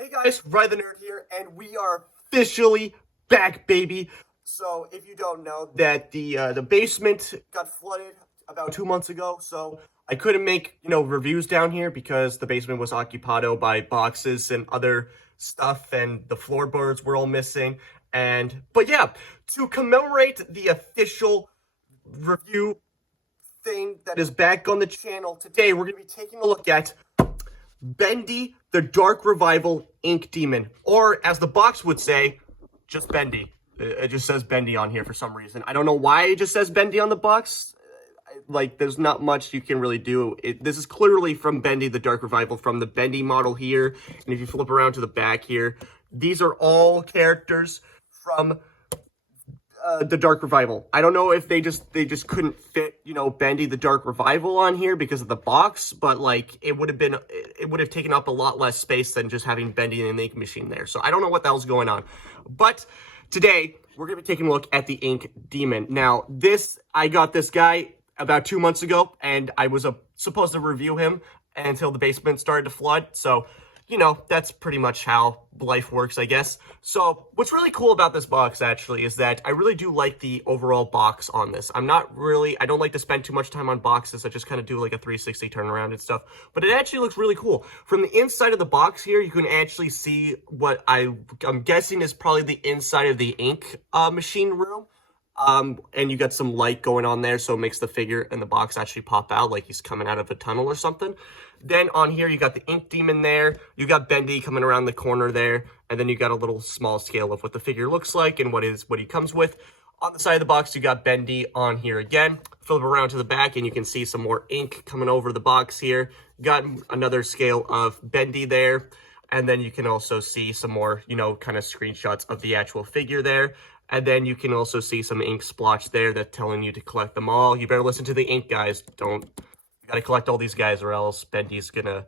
Hey guys, Ryan the Nerd here, and we are officially back, baby. So, if you don't know, that the basement got flooded about 2 months ago, so I couldn't make reviews down here because the basement was occupado by boxes and other stuff, and the floorboards were all missing. But yeah, to commemorate the official review thing that is back on the channel today, we're gonna be taking a look at Bendy, the Dark Revival Ink Demon. Or, as the box would say, just Bendy. It just says Bendy on here for some reason. I don't know why it just says Bendy on the box. Like, there's not much you can really do. This is clearly from Bendy, the Dark Revival, from the Bendy model here. And if you flip around to the back here, these are all characters from the Dark Revival. I don't know if they just couldn't fit, Bendy the Dark Revival on here because of the box, but like it would have taken up a lot less space than just having Bendy and the ink machine there. So I don't know what the hell's going on. But today we're gonna be taking a look at the Ink Demon. Now I got this guy about 2 months ago, and I was supposed to review him until the basement started to flood. So that's pretty much how life works, I guess. So what's really cool about this box, actually, is that I really do like the overall box on this. I don't like to spend too much time on boxes. I just kind of do like a 360 turnaround and stuff. But it actually looks really cool. From the inside of the box here, you can actually see what I'm guessing is probably the inside of the ink machine room. And you got some light going on there, so it makes the figure and the box actually pop out like he's coming out of a tunnel or something. Then on here, you got the Ink Demon there. You got Bendy coming around the corner there. And then you got a little small scale of what the figure looks like and what he comes with. On the side of the box, you got Bendy on here again. Flip around to the back, and you can see some more ink coming over the box here. Got another scale of Bendy there. And then you can also see some more, kind of screenshots of the actual figure there. And then you can also see some ink splotch there that's telling you to collect them all. You better listen to the ink guys. You gotta collect all these guys, or else Bendy's gonna,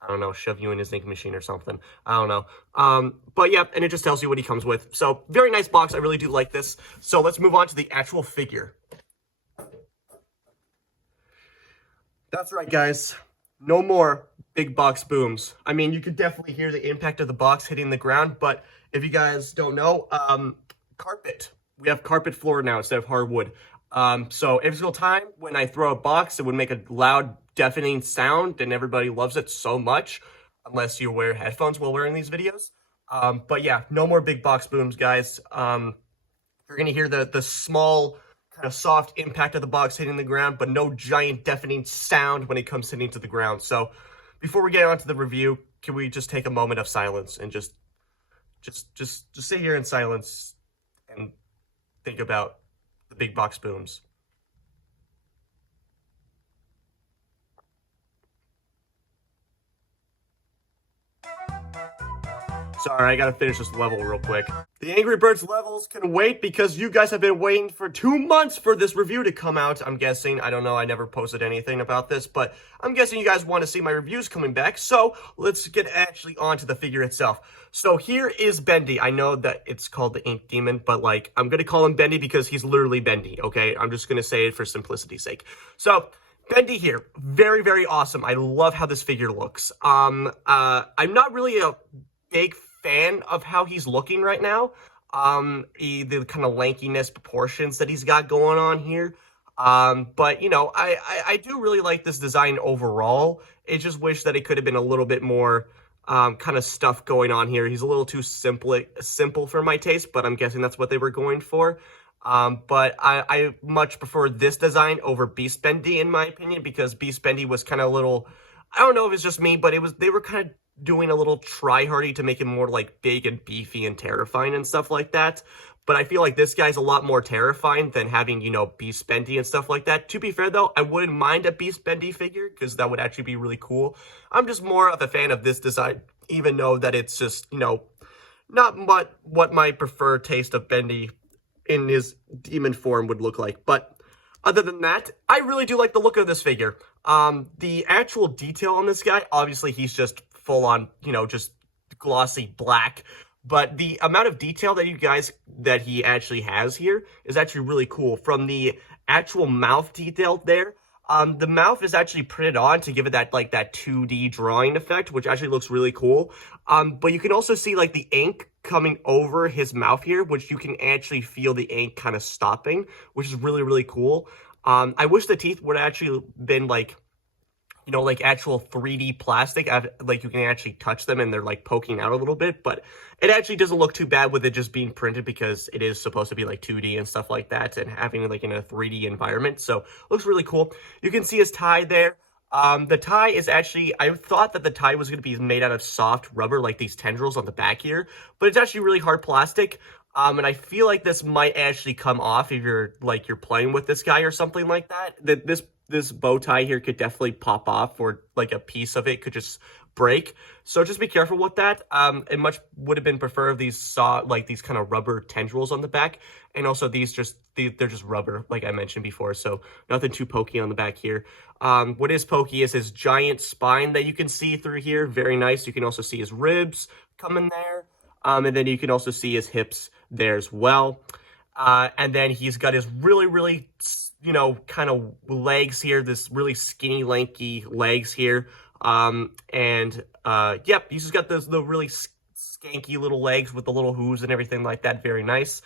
I don't know, shove you in his ink machine or something. I don't know. But yeah, and it just tells you what he comes with. So, very nice box. I really do like this. So, let's move on to the actual figure. That's right, guys. No more big box booms. I mean, you could definitely hear the impact of the box hitting the ground, but if you guys don't know, carpet. We have carpet floor now instead of hardwood. So every single time when I throw a box, it would make a loud, deafening sound, and everybody loves it so much, unless you wear headphones while wearing these videos. But yeah, no more big box booms, guys. You're gonna hear the small, kind of soft impact of the box hitting the ground, but no giant, deafening sound when it comes hitting to the ground. So before we get on to the review, can we just take a moment of silence and just sit here in silence and think about the big box booms? Sorry, I gotta finish this level real quick. The Angry Birds levels can wait because you guys have been waiting for 2 months for this review to come out, I'm guessing. I don't know, I never posted anything about this, but I'm guessing you guys want to see my reviews coming back, so let's get actually onto the figure itself. So here is Bendy. I know that it's called the Ink Demon, but like, I'm gonna call him Bendy because he's literally Bendy, okay? I'm just gonna say it for simplicity's sake. So, Bendy here, very, very awesome. I love how this figure looks. I'm not really a big fan of how he's looking right now. The kind of lankiness proportions that he's got going on here. But I do really like this design overall. I just wish that it could have been a little bit more kind of stuff going on here. He's a little too simple for my taste, but I'm guessing that's what they were going for. But I much prefer this design over Beast Bendy, in my opinion, because Beast Bendy was kind of a little, I don't know if it's just me, but they were kind of doing a little try-hardy to make him more like big and beefy and terrifying and stuff like that. But I feel like this guy's a lot more terrifying than having, Beast Bendy and stuff like that. To be fair, though, I wouldn't mind a Beast Bendy figure, because that would actually be really cool. I'm just more of a fan of this design, even though that it's just, not what my preferred taste of Bendy in his demon form would look like. But other than that, I really do like the look of this figure. The actual detail on this guy, obviously he's just full on, just glossy black. But the amount of detail that he actually has here is actually really cool. From the actual mouth detail there, The mouth is actually printed on to give it that like that 2D drawing effect, which actually looks really cool. But you can also see like the ink coming over his mouth here, which you can actually feel the ink kind of stopping, which is really, really cool. I wish the teeth would have actually been like, you know, like actual 3D plastic, like you can actually touch them and they're like poking out a little bit, but it actually doesn't look too bad with it just being printed because it is supposed to be like 2D and stuff like that and having like in a 3D environment. So looks really cool. You can see his tie there. The tie is actually, I thought that the tie was going to be made out of soft rubber, like these tendrils on the back here, but it's actually really hard plastic. And I feel like this might actually come off if you're playing with this guy or something like that. This bow tie here could definitely pop off, or like a piece of it could just break. So just be careful with that. It much would have been prefer if these saw like these kind of rubber tendrils on the back, and also they're just rubber, like I mentioned before. So nothing too pokey on the back here. What is pokey is his giant spine that you can see through here. Very nice. You can also see his ribs coming there. And then you can also see his hips there as well. And then he's got his really, really, you know, kind of legs here, this really skinny, lanky legs here. Yep, he's just got the really skanky little legs with the little hooves and everything like that. Very nice.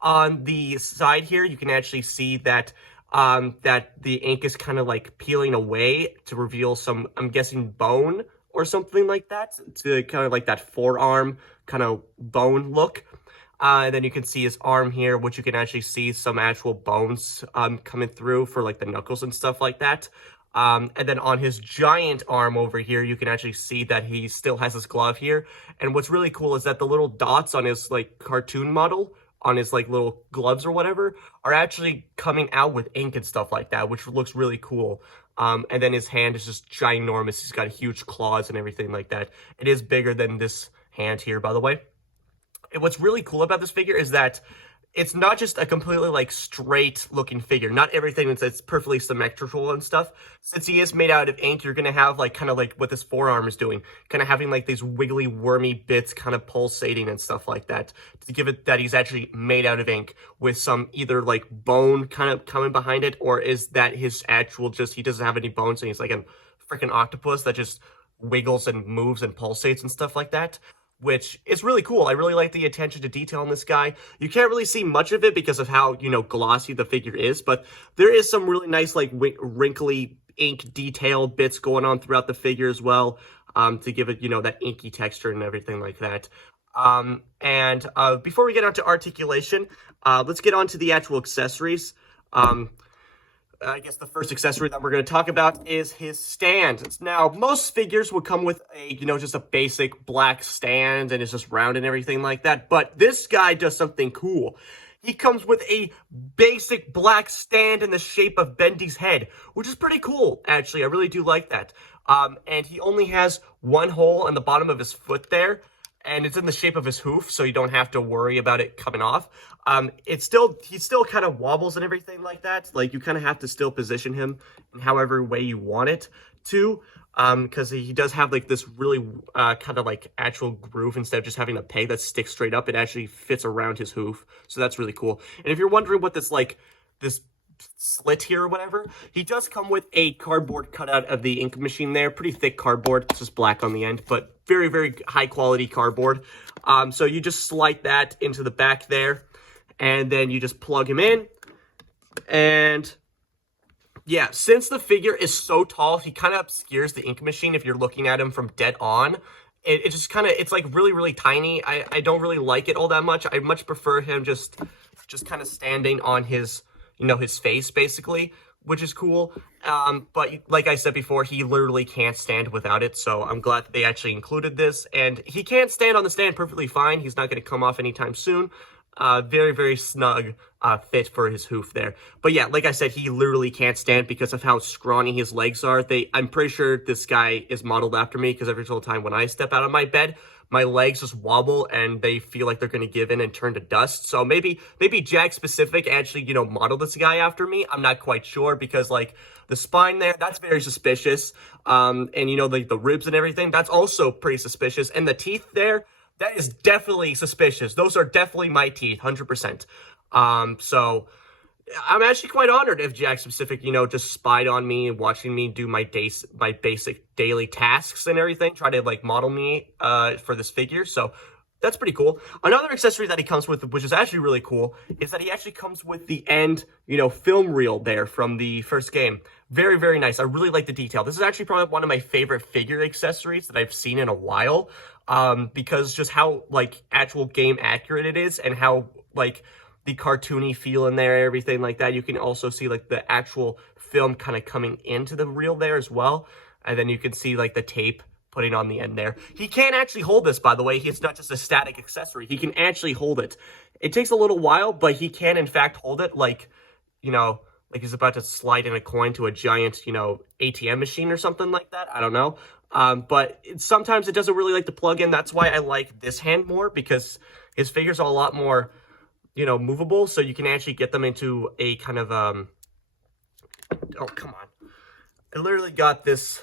On the side here, you can actually see that that the ink is kind of like peeling away to reveal some, I'm guessing, bone or something like that, to kind of like that forearm kind of bone look. And then you can see his arm here, which you can actually see some actual bones coming through for like the knuckles and stuff like that. And then on his giant arm over here, you can actually see that he still has his glove here. And what's really cool is that the little dots on his like cartoon model, on his like little gloves or whatever, are actually coming out with ink and stuff like that, which looks really cool. And then his hand is just ginormous. He's got huge claws and everything like that. It is bigger than this hand here, by the way. And what's really cool about this figure is that it's not just a completely like straight looking figure. Not everything is perfectly symmetrical and stuff. Since he is made out of ink, you're gonna have like kind of like what this forearm is doing, kind of having like these wiggly wormy bits kind of pulsating and stuff like that, to give it that he's actually made out of ink, with some either like bone kind of coming behind it, or is that his actual just, he doesn't have any bones and he's like a freaking octopus that just wiggles and moves and pulsates and stuff like that, which is really cool. I really like the attention to detail on this guy. You can't really see much of it because of how, you know, glossy the figure is, but there is some really nice, like, wrinkly ink detail bits going on throughout the figure as well, to give it, you know, that inky texture and everything like that. Before we get on to articulation, let's get on to the actual accessories. I guess the first accessory that we're going to talk about is his stand. Now, most figures would come with a, you know, just a basic black stand and it's just round and everything like that. But this guy does something cool. He comes with a basic black stand in the shape of Bendy's head, which is pretty cool, actually. I really do like that. And he only has one hole on the bottom of his foot there, and it's in the shape of his hoof, so you don't have to worry about it coming off. He still kind of wobbles and everything like that. Like, you kind of have to still position him in however way you want it to, because he does have like this really kind of like actual groove. Instead of just having a peg that sticks straight up, it actually fits around his hoof. So that's really cool. And if you're wondering what this slit here or whatever, he does come with a cardboard cutout of the ink machine there. Pretty thick cardboard. It's just black on the end, but very, very high quality cardboard. So you just slide that into the back there, and then you just plug him in. And yeah, since the figure is so tall, he kind of obscures the ink machine if you're looking at him from dead on. It just kind of, it's like really, really tiny. I don't really like it all that much. I much prefer him just kind of standing on his, you know, his face, basically, which is cool. But like I said before, he literally can't stand without it, so I'm glad that they actually included this. And he can't stand on the stand perfectly fine. He's not going to come off anytime soon. Very, very snug fit for his hoof there. But yeah, like I said, he literally can't stand because of how scrawny his legs are. I'm pretty sure this guy is modeled after me, because every single time when I step out of my bed, my legs just wobble and they feel like they're going to give in and turn to dust. So maybe Jack specific actually, you know, modeled this guy after me. I'm not quite sure, because like the spine there, that's very suspicious. And you know, the ribs and everything, that's also pretty suspicious. And the teeth there, that is definitely suspicious. Those are definitely my teeth, 100%. So I'm actually quite honored if Jack Specific, just spied on me, watching me do my basic daily tasks and everything, try to like model me for this figure. So that's pretty cool. Another accessory that he comes with, which is actually really cool, is that he actually comes with the end, film reel there from the first game. Very, very nice. I really like the detail. This is actually probably one of my favorite figure accessories that I've seen in a while, because just how, like, actual game accurate it is and how, like, the cartoony feel in there, everything like that. You can also see, like, the actual film kind of coming into the reel there as well. And then you can see, like, the tape putting on the end there. He can actually hold this, by the way. It's not just a static accessory. He can actually hold it. It takes a little while, but he can, in fact, hold it like, like he's about to slide in a coin to a giant, ATM machine or something like that. I don't know. But sometimes it doesn't really like to plug in. That's why I like this hand more, because his figures are a lot more, movable. So you can actually get them into a kind of, oh, come on. I literally got this.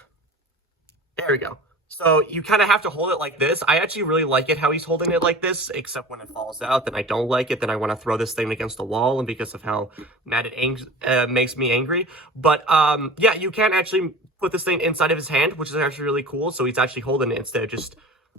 There we go. So you kind of have to hold it like this. I actually really like it how he's holding it like this, except when it falls out, then I don't like it. Then I want to throw this thing against the wall, and because of how mad it makes me angry. But yeah, you can actually put this thing inside of his hand, which is actually really cool. So he's actually holding it instead of just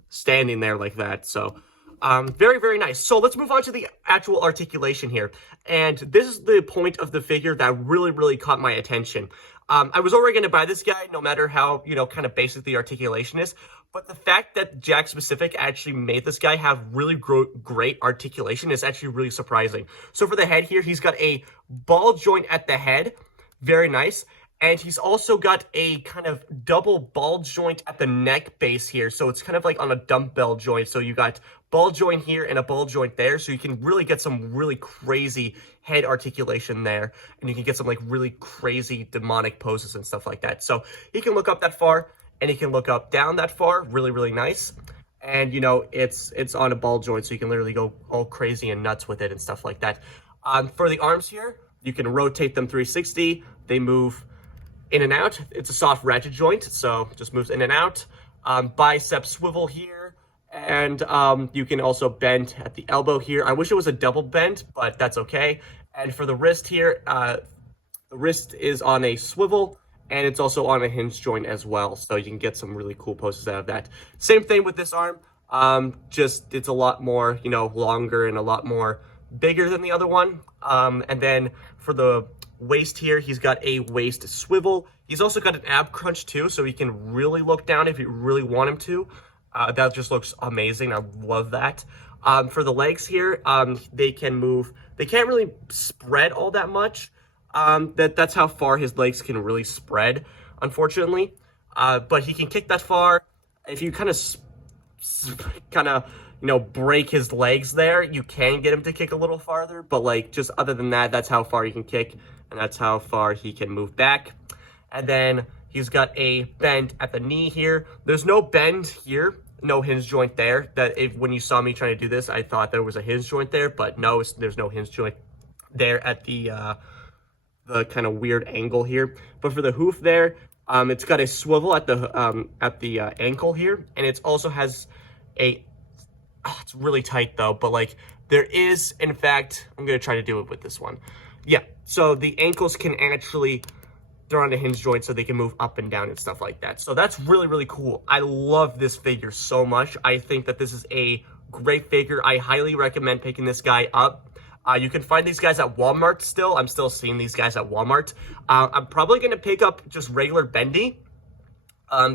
standing there like that. So very, very nice. So let's move on to the actual articulation here. And this is the point of the figure that really, really caught my attention. I was already going to buy this guy, no matter how, kind of basic the articulation is. But the fact that Jack Specific actually made this guy have really great articulation is actually really surprising. So for the head here, he's got a ball joint at the head. Very nice. And he's also got a kind of double ball joint at the neck base here. So it's kind of like on a dumbbell joint. So you got ball joint here and a ball joint there. So you can really get some really crazy head articulation there. And you can get some like really crazy demonic poses and stuff like that. So he can look up that far and he can look up down that far. Really, really nice. And, it's on a ball joint. So you can literally go all crazy and nuts with it and stuff like that. For the arms here, you can rotate them 360. They move in and out. It's a soft ratchet joint, so just moves in and out. Bicep swivel here, and you can also bend at the elbow here. I wish it was a double bend, but that's okay. And for the wrist here, the wrist is on a swivel, and it's also on a hinge joint as well, so you can get some really cool poses out of that. Same thing with this arm, just it's a lot more, longer and a lot more bigger than the other one. And then for the waist here, he's got a waist swivel. He's also got an ab crunch too, so he can really look down if you really want him to. That just looks amazing. I love that. For the legs here, they can move. They can't really spread all that much. That's how far his legs can really spread, unfortunately. But he can kick that far. If you kind of break his legs there, you can get him to kick a little farther. But like, just other than that, that's how far he can kick. And that's how far he can move back. And then he's got a bend at the knee here. There's no bend here, no hinge joint there. When you saw me trying to do this, I thought there was a hinge joint there, but no, there's no hinge joint there at the kind of weird angle here. But for the hoof there, it's got a swivel at the ankle here, and it also has a. Oh, it's really tight though, but like there is, in fact, I'm gonna try to do it with this one. Yeah, so the ankles can actually, they're on a hinge joint so they can move up and down and stuff like that. So that's really, really cool. I love this figure so much. I think that this is a great figure. I highly recommend picking this guy up. You can find these guys at Walmart still. I'm still seeing these guys at Walmart. I'm probably going to pick up just regular Bendy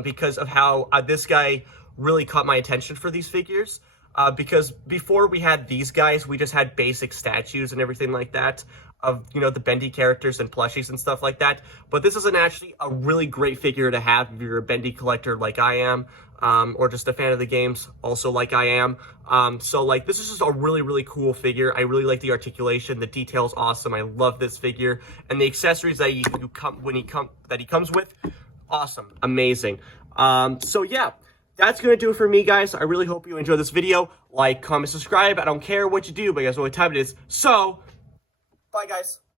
because of how this guy really caught my attention for these figures. Because before we had these guys, we just had basic statues and everything like that of, the Bendy characters and plushies and stuff like that. But this is actually a really great figure to have if you're a Bendy collector like I am, or just a fan of the games also like I am. So like, this is just a really, really cool figure. I really like the articulation. The detail's awesome. I love this figure. And the accessories that he comes with, awesome, amazing. So yeah. That's going to do it for me, guys. I really hope you enjoyed this video. Like, comment, subscribe. I don't care what you do, but guess what time it is. So, bye, guys.